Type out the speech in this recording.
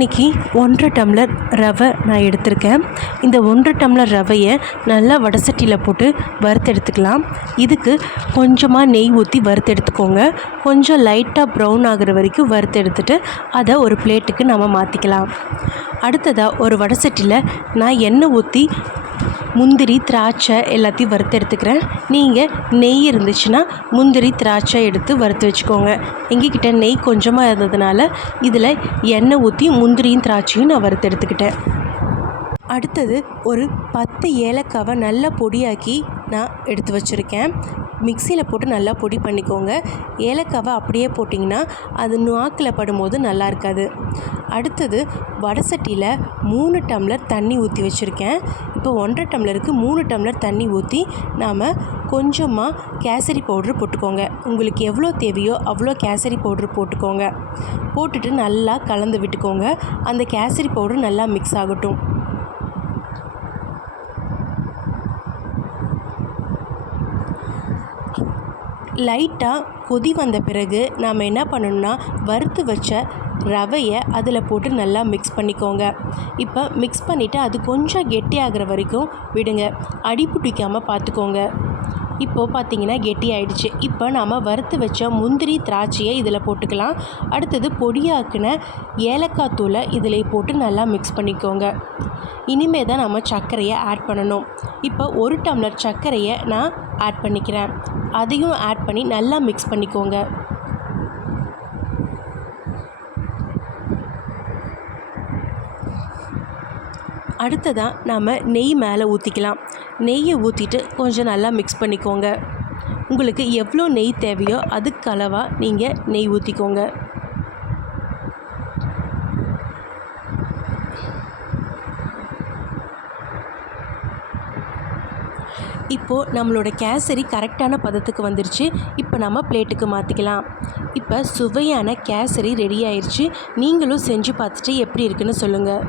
இன்றைக்கி 1.5 டம்ளர் ரவை நான் எடுத்திருக்கேன். இந்த 1.5 டம்ளர் ரவையை நல்லா வடசட்டியில் போட்டு வறுத்தெடுத்துக்கலாம். இதுக்கு கொஞ்சமாக நெய் ஊற்றி வறுத்தெடுத்துக்கோங்க. கொஞ்சம் லைட்டாக ப்ரௌன் ஆகிற வரைக்கும் வறுத்தெடுத்துட்டு அதை ஒரு பிளேட்டுக்கு நம்ம மாற்றிக்கலாம். அடுத்ததாக ஒரு வடசட்டியில் நான் எண்ணெய் ஊற்றி முந்திரி திராட்சை எல்லாத்தையும் வறுத்து எடுத்துக்கிறேன். நீங்கள் நெய் இருந்துச்சுன்னா முந்திரி திராட்சை எடுத்து வறுத்து வச்சுக்கோங்க. எங்ககிட்ட நெய் கொஞ்சமாக இருந்ததுனால இதில் எண்ணெய் ஊற்றி முந்திரியும் திராட்சையும் நான் வறுத்து எடுத்துக்கிட்டேன். அடுத்தது ஒரு 10 ஏலக்காவை நல்லா பொடியாக்கி நான் எடுத்து வச்சுருக்கேன். மிக்சியில் போட்டு நல்லா பொடி பண்ணிக்கோங்க. ஏலக்காவை அப்படியே போட்டிங்கன்னா அது நாக்கில் படும்போது நல்லா இருக்காது. அடுத்தது வடசட்டியில் 3 டம்ளர் தண்ணி ஊற்றி வச்சுருக்கேன். இப்போ 1.5 டம்ளருக்கு 3 டம்ளர் தண்ணி ஊற்றி நாம் கொஞ்சமாக கேசரி பவுட்ரு போட்டுக்கோங்க. உங்களுக்கு எவ்வளோ தேவையோ அவ்வளோ கேசரி பவுட்ரு போட்டுக்கோங்க. போட்டுட்டு நல்லா கலந்து விட்டுக்கோங்க. அந்த கேசரி பவுட்ரு நல்லா மிக்ஸ் ஆகட்டும். லைட்டாக கொதி வந்த பிறகு நாம் என்ன பண்ணணும்னா வறுத்து வச்ச ரவையை அதில் போட்டு நல்லா மிக்ஸ் பண்ணிக்கோங்க. இப்போ மிக்ஸ் பண்ணிவிட்டு அது கொஞ்சம் கெட்டியாகிற வரைக்கும் விடுங்க. அடி பிடிக்காமல் பார்த்துக்கோங்க. இப்போது பார்த்திங்கன்னா கெட்டி ஆகிடுச்சு. இப்போ நாம் வறுத்து வச்ச முந்திரி திராட்சையை இதில் போட்டுக்கலாம். அடுத்தது பொடியாக்கின ஏலக்காய் தூளை இதில் போட்டு நல்லா மிக்ஸ் பண்ணிக்கோங்க. இனிமேல் தான் நம்ம சர்க்கரையை ஆட் பண்ணணும். இப்போ 1 டம்ளர் சர்க்கரையை நான் ஆட் பண்ணிக்கிறேன். அதையும் ஆட் பண்ணி நல்லா மிக்ஸ் பண்ணிக்கோங்க. அடுத்ததாக நாம் நெய் மேலே ஊற்றிக்கலாம். நெய்யை ஊற்றிட்டு கொஞ்சம் நல்லா மிக்ஸ் பண்ணிக்கோங்க. உங்களுக்கு எவ்வளோ நெய் தேவையோ அதுக்கு அளவாக நீங்கள் நெய் ஊற்றிக்கோங்க. இப்போது நம்மளோட கேசரி கரெக்டான பதத்துக்கு வந்துருச்சு. இப்போ நம்ம பிளேட்டுக்கு மாற்றிக்கலாம். இப்போ சுவையான கேசரி ரெடி ஆயிடுச்சு. நீங்களும் செஞ்சு பார்த்துட்டு எப்படி இருக்குன்னு சொல்லுங்கள்.